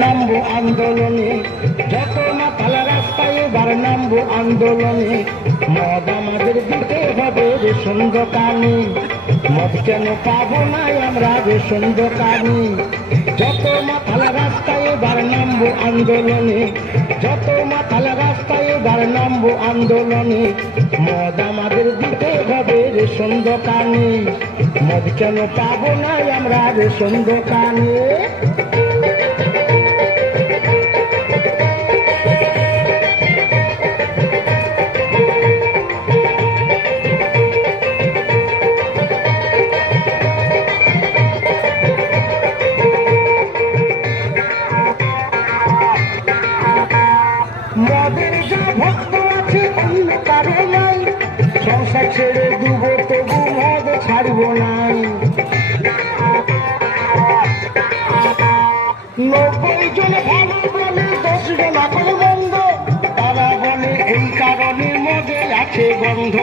নামবো আন্দোলনে, যত মাতাল রাস্তায় এবার নামবো আন্দোলনে। মদ আমাদের দিতে হবে রেশন দোকানে, মদ কেন পাবো না আমরা রেশন দোকানে। যত মাতাল রাস্তায় এবার নামবো আন্দোলনে, যত মাতাল রাস্তায় এবার নামবো আন্দোলনে। মদ আমাদের দিতে হবে রেশন দোকানে, মদ কেন পাবো না আমরা রেশন দোকানে। মদের যা ভক্ত আছে অন্য কারো নাই, সংসার ছেড়ে দুবো তবু মদ ছাড়ব নাই। 90 জন ভালো বলে 10 জন এখন বন্ধ, তারা বলে এই কারণে মদে আছে গন্ধ।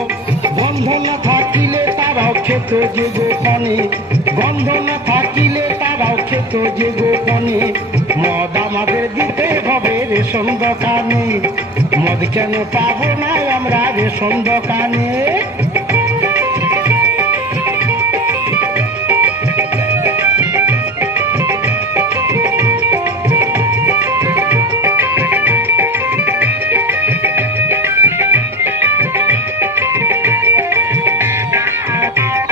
গন্ধ না থাকিলে তারাও খেত যে গোপনে, গন্ধ না থাকিলে তারাও খেত যে গোপনে। মদ আমাদের দিতে হবে রেশন দোকানে, মদ কেন পাবো না আমরা রেশন দোকানে।